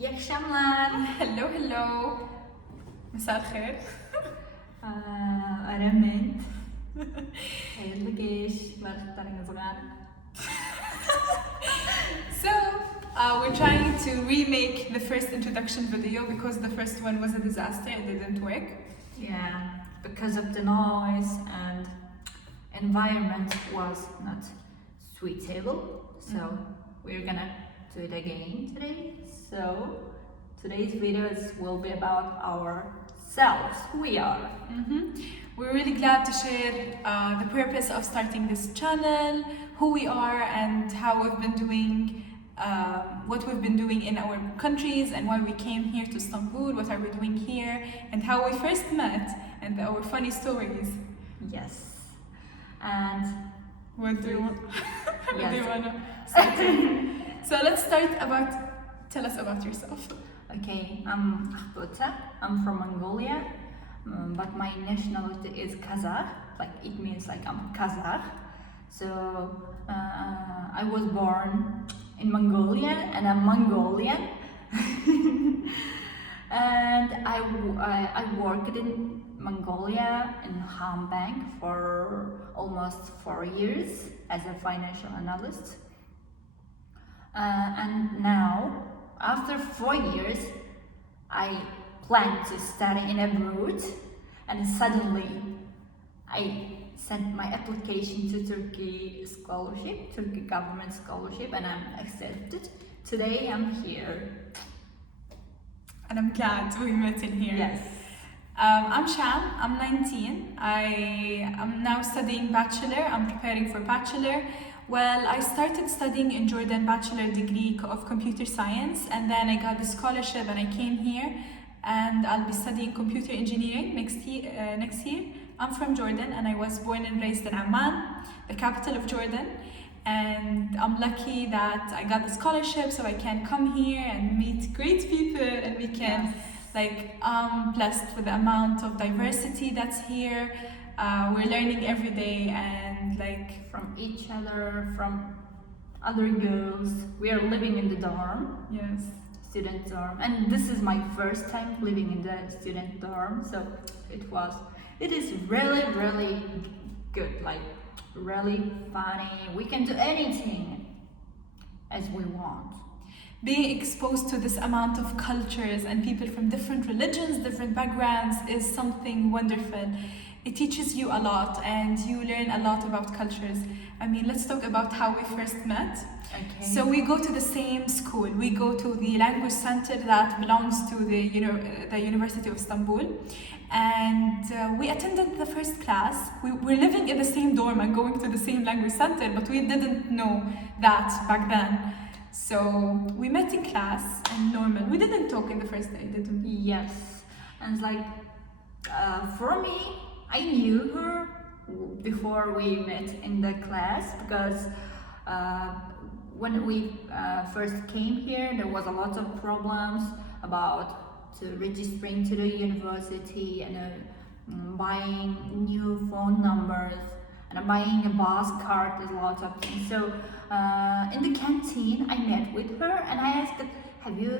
İyi akşamlar. Hello. مساء الخير. أرمنت. Hayırlı geç. Barışlarınız var. So, we're trying to remake the first introduction video because the first one was a disaster. It didn't work. Yeah, because of the noise and environment was not suitable. So we're gonna do it again today. So today's videos will be about ourselves, who we are. We're really glad to share the purpose of starting this channel, who we are, and how we've been doing, what we've been doing in our countries, and why we came here to Istanbul, what are we doing here, and how we first met, and our funny stories. Yes. And What do you want? What do you Yes. want to So let's start tell us about yourself. Okay, I'm Akhbota. I'm from Mongolia, but my nationality is Kazakh. Like it means like I'm Kazakh. So I was born in Mongolia, and I'm Mongolian. And I worked in Mongolia in Ham Bank for almost 4 years as a financial analyst. And now, after 4 years, I plan to study in abroad, and suddenly I sent my application to Turkey government scholarship, and I'm accepted. Today I'm here. And I'm glad we met in here. Yes. I'm Sham, I'm 19. I'm now studying bachelor, I'm preparing for bachelor. Well, I started studying in Jordan bachelor degree of computer science, and then I got the scholarship and I came here, and I'll be studying computer engineering next year. I'm from Jordan, and I was born and raised in Amman, the capital of Jordan. And I'm lucky that I got the scholarship so I can come here and meet great people, and we can I'm blessed with the amount of diversity that's here. We're learning every day, and From each other, from other girls. We are living in the dorm, yes. student dorm, and this is my first time living in the student dorm, so it is really good, like really funny. We can do anything as we want. Being exposed to this amount of cultures and people from different religions, different backgrounds is something wonderful. It teaches you a lot, and you learn a lot about cultures. I mean, let's talk about how we first met. Okay. So we go to the same school. We go to the language center that belongs to the University of Istanbul. And we attended the first class. We're living in the same dorm and going to the same language center, but we didn't know that back then. So we met in class and normal. We didn't talk in the first day, didn't we? Yes. And for me, I knew her before we met in the class, because when we first came here, there was a lot of problems about registering to the university and buying new phone numbers and buying a bus card. There's a lot of things. So in the canteen, I met with her and I asked her, "Have you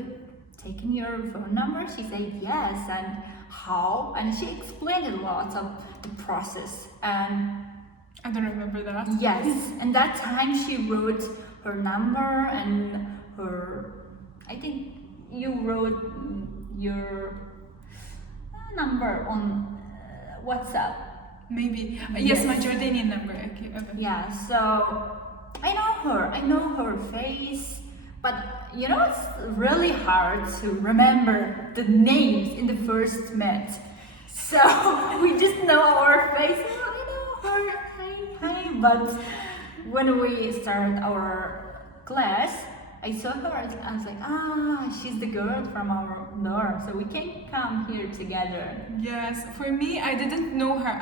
taken your phone number?" She said yes. And how? And she explained a lot of the process. And I don't remember that. yes, and that time she wrote her number and I think you wrote your number on WhatsApp. Maybe. Yes, Yes. my Jordanian number. Okay. Yeah, so I know her face, but it's really hard to remember the names in the first met. So we just know our faces. I know her, hi. But when we started our class, I saw her and I was like, she's the girl from our dorm, so we can come here together. Yes, for me, I didn't know her.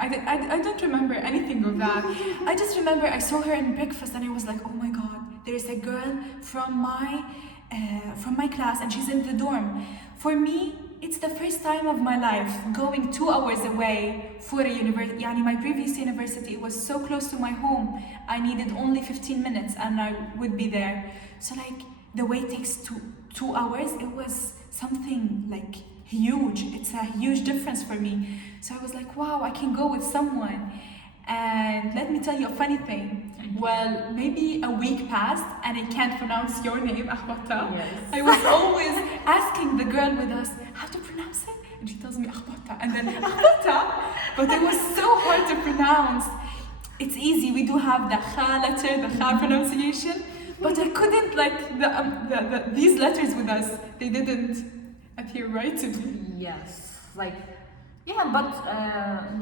I don't remember anything of that. I just remember I saw her in breakfast and I was like, oh my god, there is a girl from my class and she's in the dorm. For me, it's the first time of my life going 2 hours away for a university. Yani my previous university was so close to my home. I needed only 15 minutes and I would be there. So like the way takes 2 hours, it was something like huge. It's a huge difference for me. So I was like, wow, I can go with someone. And let me tell you a funny thing. Well, maybe a week passed and I can't pronounce your name, Akhbota. Yes. I was always asking the girl with us how to pronounce it, and she tells me Akhbota, and then Akhbota, but it was so hard to pronounce. It's easy, we do have the Kha letter, the Kha pronunciation, but I couldn't like these letters with us, they didn't appear right to me. Yes, like, yeah, but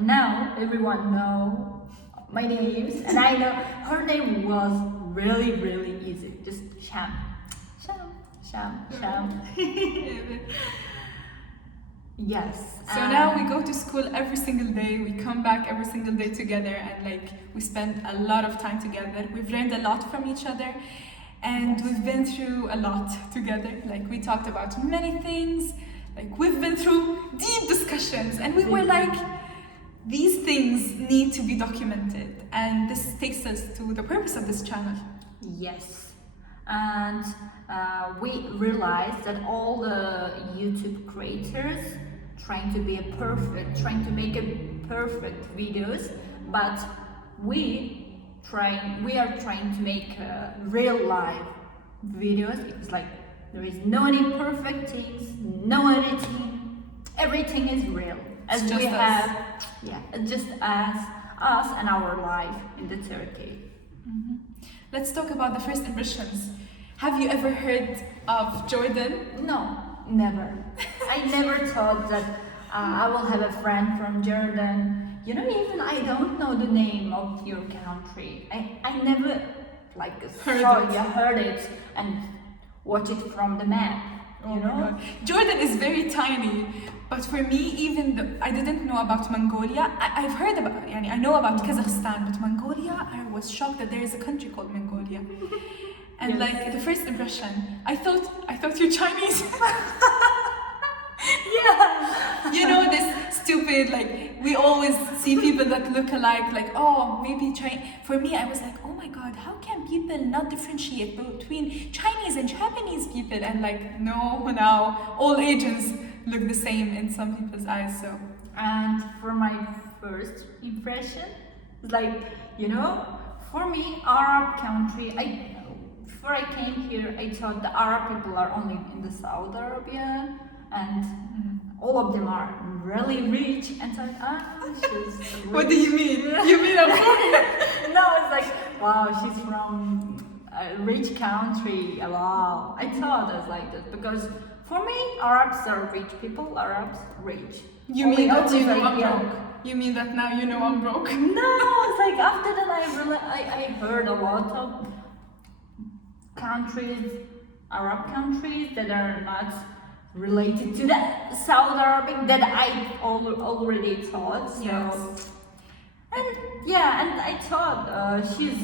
now everyone know my names, and I know her name was really, really easy. Just Sham, Sham, Sham, Sham. Yes. So now we go to school every single day, we come back every single day together, and like we spend a lot of time together. We've learned a lot from each other, and we've been through a lot together. Like we talked about many things, like we've been through deep discussions, and we were like, these things need to be documented, and this takes us to the purpose of this channel. Yes, and we realized that all the YouTube creators trying to make a perfect videos, but we are trying to make real life videos. It's like there is no any perfect things, no editing, everything is real. As it's just we us. have, yeah, it's just as us and our life in the Turkey. Mm-hmm. Let's talk about the first impressions. Have you ever heard of Jordan? No, never. I never thought that I will have a friend from Jordan. You know, even I don't know the name of your country. I never like heard it and watch it from the map. You know, Jordan is very tiny, but for me, even though I didn't know about Mongolia, I've heard about, I know about Kazakhstan, but Mongolia, I was shocked that there is a country called Mongolia. And Yes. like the first impression, I thought you're Chinese. yeah. You know, this stupid, like we always see people that look alike, like, oh, maybe Chinese. For me, I was like, oh my God, how can people not differentiate between Chinese and Japanese people? And like, no, now all Asians look the same in some people's eyes. So, And for my first impression, like, you know, for me, Arab country, before I came here, I thought the Arab people are only in the Saudi Arabia, and all of them are really rich, and so she's rich. what do you mean? You mean I'm No, it's like, wow, she's from a rich country. Wow, I thought it was like that because for me, Arabs are rich people. Arabs rich. You mean that you know like, I'm yeah. broke? You mean that now you know I'm broke? No, it's like after that I heard a lot of countries, Arab countries that are not related to the Saudi Arabic that I already thought. So, Yes. and yeah, and I thought she's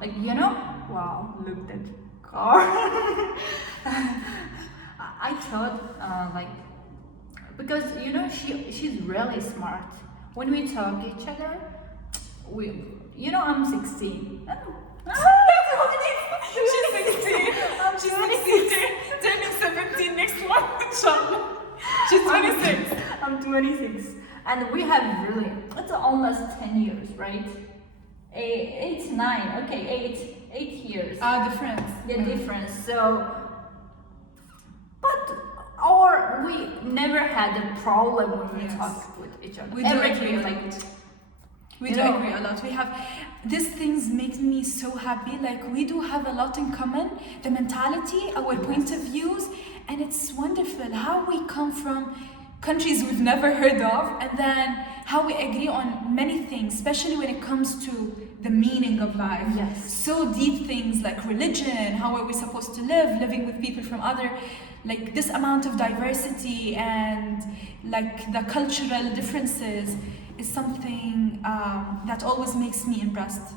like, you know, wow, look that car. I thought like, because you know she's really smart. When we talk each other, you know, I'm 16. She's 16. She's 16. Turning 17 next month, inshallah. She's 26. I'm 26, and we have really, it's almost 10 years, right? 8, 9, okay, 8 years. Difference. The difference. So, but we never had a problem when we Yes. talk with each other. We do Everything agree is a like, lot. We you do know. agree a lot. We have these things make me so happy. Like we do have a lot in common. The mentality, our point of views, and it's wonderful how we come from countries we've never heard of, and then how we agree on many things, especially when it comes to the meaning of life. Yes. So deep things like religion, how are we supposed to live, living with people from other, like this amount of diversity and like the cultural differences is something that always makes me impressed.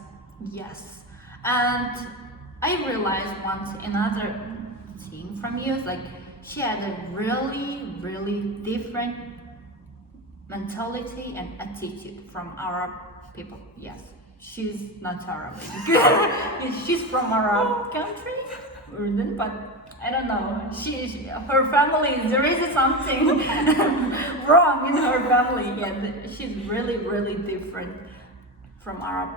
yes. And I realized once another thing from you is like, she had a really, really different mentality and attitude from Arab people. Yes, she's not Arabic. She's from Arab country, Urdu, but I don't know. Her family, there is something wrong in her family. Yeah, she's really, really different from Arab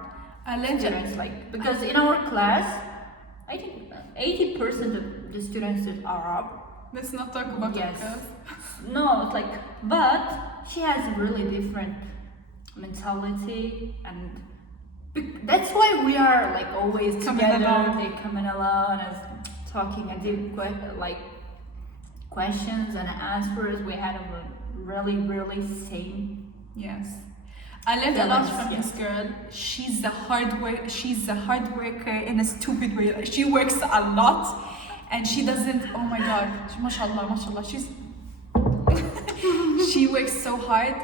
students. Like, because in our class, I think 80% of the students are Arab. Let's not talk about Yes. her class. No, it's like, but she has a really different mentality, and that's why we are like always Coming together. along. They coming along and talking and deep questions and answers. We had a really, really same. Yes. I learned a lot Feelings, from yeah. this girl. She's a hard worker in a stupid way. Like, she works a lot and she doesn't, oh my god, mashallah, mashallah. She works so hard,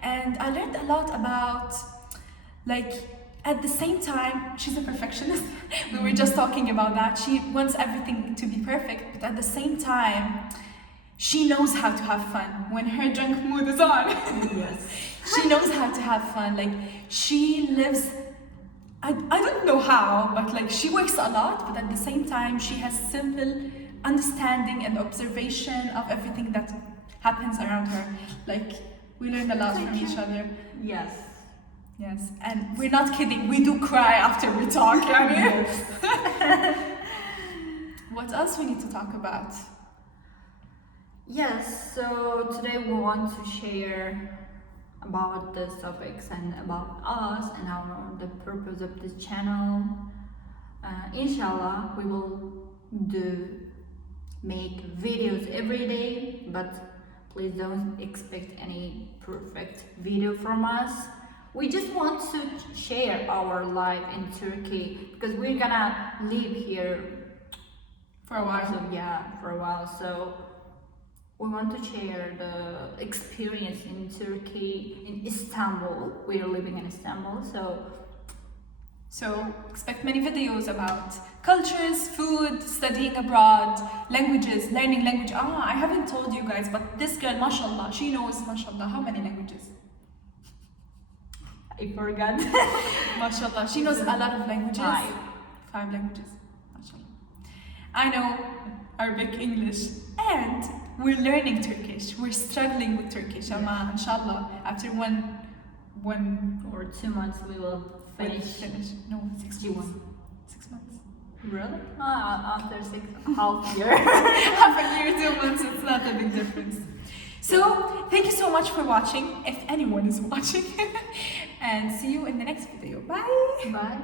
and I learned a lot about, like, at the same time, she's a perfectionist. We were just talking about that. She wants everything to be perfect, but at the same time, she knows how to have fun when her drunk mood is on. Yes. She knows how to have fun. Like, she lives, I don't know how, but like, she works a lot, but at the same time, she has simple understanding and observation of everything that happens around her. Like, we learn a lot from each other. Yes. Yes, and we're not kidding. We do cry after we talk. What else we need to talk about? Yes, so today we want to share about the topics and about us and the purpose of this channel. Inshallah, we will make videos every day, but please don't expect any perfect video from us. We just want to share our life in Turkey because we're gonna live here For a while. So, yeah, for a while. So we want to share the experience in Turkey, in Istanbul. We are living in Istanbul, So expect many videos about cultures, food, studying abroad, languages, learning language. I haven't told you guys, but this girl, mashallah, she knows, mashallah, how many languages? I forgot. Mashallah, she knows a lot of languages. 5 languages, mashallah. I know Arabic, English, and we're learning Turkish. We're struggling with Turkish. Ama, inshallah, after one or 2 months we will finish. No, 6 G1. months. 6 months. Really? After half year. Half a year, 2 months, it's not a big difference. So, thank you so much for watching, if anyone is watching. And see you in the next video. Bye! Bye.